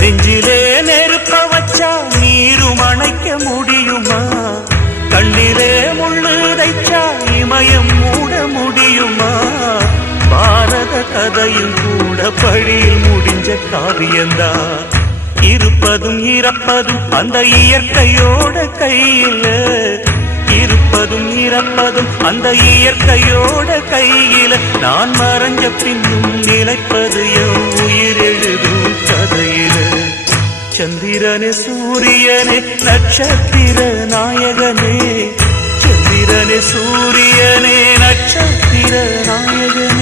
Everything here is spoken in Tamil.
நெஞ்சிலே நெருப்ப வச்சா நீரும் அணைக்க முடியுமா? கண்ணிலே முள்ளு தைச்சா இமயம் மூட முடியுமா? பாரத கதையில் கூட பழியில் முடிஞ்ச காவியந்தான். இருப்பதும் இறப்பதும் அந்த இயற்கையோட கையில, இருப்பதும் இறப்பதும் அந்த இயற்கையோட கையில. நான் மறைஞ்ச பின்னும் நிலைப்பது என் உயிர் எழுதும் கதையில. சந்திரனே சூரியனே நட்சத்திர நாயகனே, சந்திரனே சூரியனே நட்சத்திர நாயகனே.